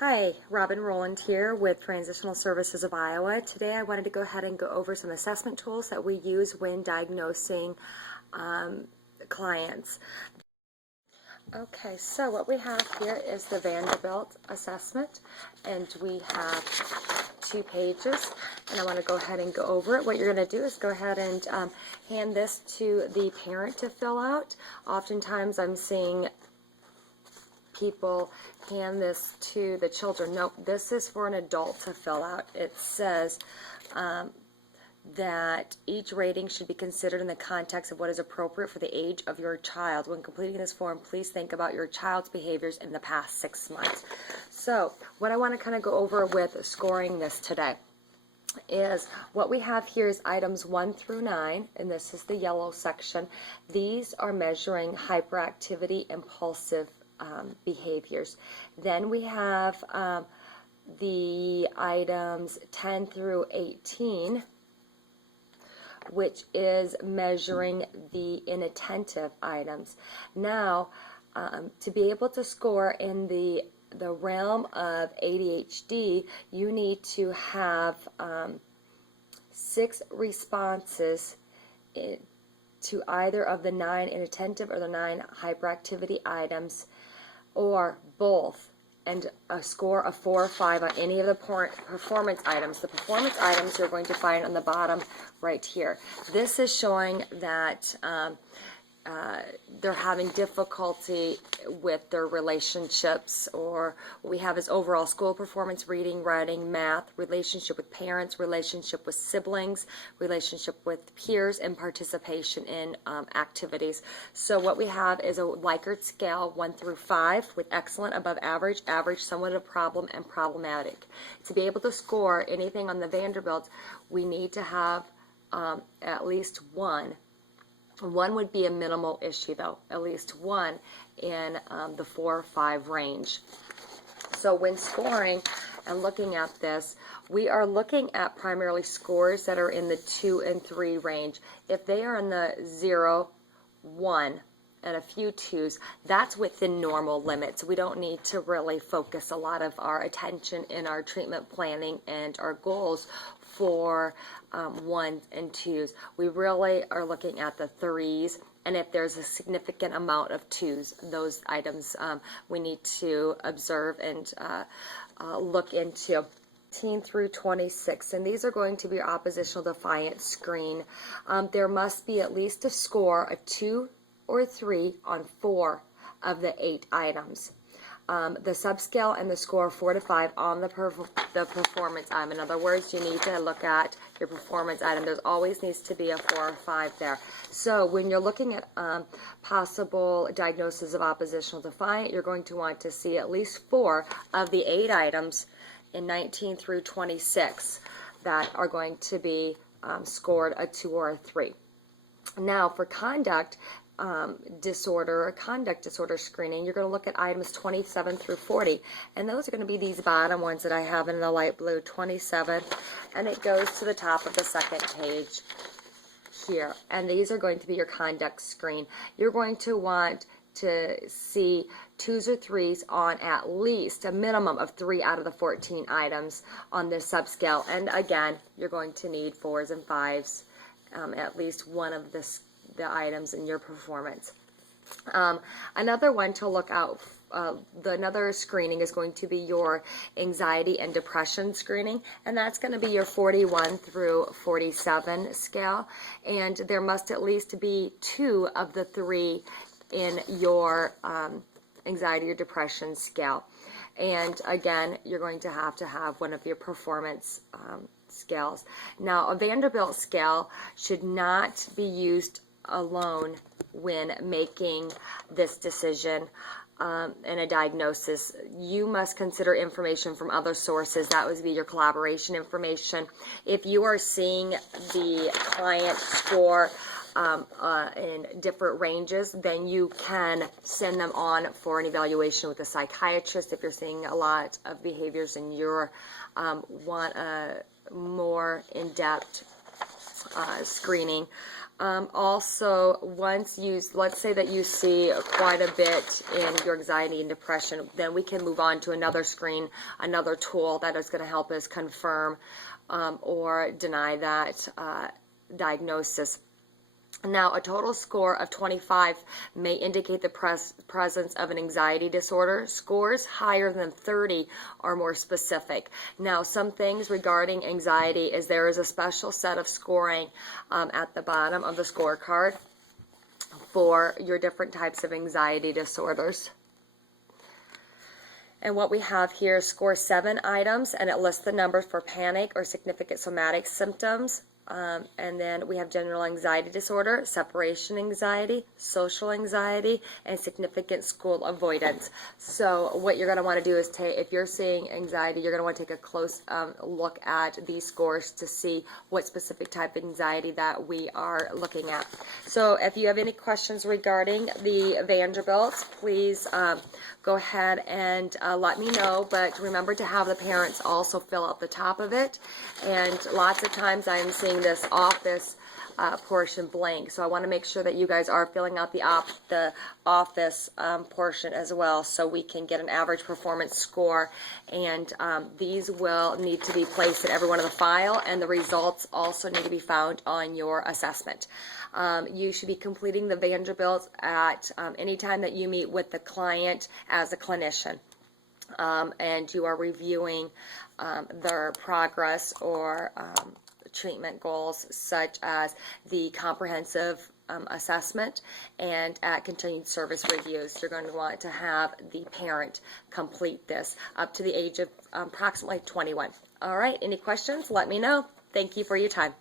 Hi, Robin Rowland here with Transitional Services of Iowa. Today I wanted to go ahead and go over some assessment tools that we use when diagnosing clients. Okay, so what we have here is the Vanderbilt Assessment, and we have 2 pages, and I want to go ahead and go over it. What you're going to do is go ahead and hand this to the parent to fill out. Oftentimes I'm seeing people hand this to the children. Nope, this is for an adult to fill out. It says that each rating should be considered in the context of what is appropriate for the age of your child. When completing this form, please think about your child's behaviors in the past 6 months. So what I want to kind of go over with scoring this today is what we have here is items 1 through 9, and this is the yellow section. These are measuring hyperactivity, impulsive behaviors. Then we have the items 10 through 18, which is measuring the inattentive items. Now, to be able to score in the realm of ADHD, you need to have 6 responses to either of the 9 inattentive or the 9 hyperactivity items, or both, and a score of 4 or 5 on any of the performance items. The performance items you're going to find on the bottom right here. This is showing that they're having difficulty with their relationships, or what we have is overall school performance, reading, writing, math, relationship with parents, relationship with siblings, relationship with peers, and participation in activities. So what we have is a Likert scale 1 through 5 with excellent, above average, average, somewhat of a problem, and problematic. To be able to score anything on the Vanderbilt, we need to have at least one. One would be a minimal issue, though, at least one in the 4 or 5 range. So when scoring and looking at this, we are looking at primarily scores that are in the 2 and 3 range. If they are in the 0, 1, and a few 2s, that's within normal limits. We don't need to really focus a lot of our attention in our treatment planning and our goals for 1s and 2s. We really are looking at the 3s, and if there's a significant amount of 2s, those items we need to observe and look into. 18 through 26, and these are going to be your oppositional defiance screen. There must be at least a score of 2 or 3 on 4 of the 8 items. The subscale and the score 4 to 5 on the performance item. In other words, you need to look at your performance item. There always needs to be a 4 or 5 there. So when you're looking at possible diagnosis of oppositional defiant, you're going to want to see at least 4 of the 8 items in 19 through 26 that are going to be scored a 2 or a 3. Now for conduct disorder or conduct disorder screening, you're going to look at items 27 through 40, and those are going to be these bottom ones that I have in the light blue, 27, and it goes to the top of the second page here, and these are going to be your conduct screen. You're going to want to see 2s or 3s on at least a minimum of 3 out of the 14 items on this subscale, and again, you're going to need 4s and 5s, at least one of the items in your performance. Another one to look out, another screening is going to be your anxiety and depression screening, and that's going to be your 41 through 47 scale, and there must at least be 2 of the 3 in your anxiety or depression scale. And again, you're going to have one of your performance scales. Now, a Vanderbilt scale should not be used alone when making this decision and a diagnosis. You must consider information from other sources. That would be your collaboration information. If you are seeing the client score in different ranges, then you can send them on for an evaluation with a psychiatrist. If you're seeing a lot of behaviors and you want a more in-depth screening, Also, let's say that you see quite a bit in your anxiety and depression, then we can move on to another screen, another tool that is going to help us confirm or deny that diagnosis. Now, a total score of 25 may indicate the presence of an anxiety disorder. Scores higher than 30 are more specific. Now, some things regarding anxiety is there is a special set of scoring at the bottom of the scorecard for your different types of anxiety disorders. And what we have here is score 7 items, and it lists the numbers for panic or significant somatic symptoms. And then we have general anxiety disorder, separation anxiety, social anxiety, and significant school avoidance. So what you're going to want to do is if you're seeing anxiety, you're going to want to take a close look at these scores to see what specific type of anxiety that we are looking at. So if you have any questions regarding the Vanderbilt, please go ahead and let me know. But remember to have the parents also fill out the top of it. And lots of times I'm seeing this office portion blank, so I want to make sure that you guys are filling out the office portion as well, so we can get an average performance score. And these will need to be placed in every one of the file, and the results also need to be found on your assessment. You should be completing the Vanderbilt at any time that you meet with the client as a clinician. And you are reviewing their progress or treatment goals, such as the comprehensive assessment, and at continued service reviews. You're going to want to have the parent complete this up to the age of approximately 21. All right, any questions? Let me know. Thank you for your time.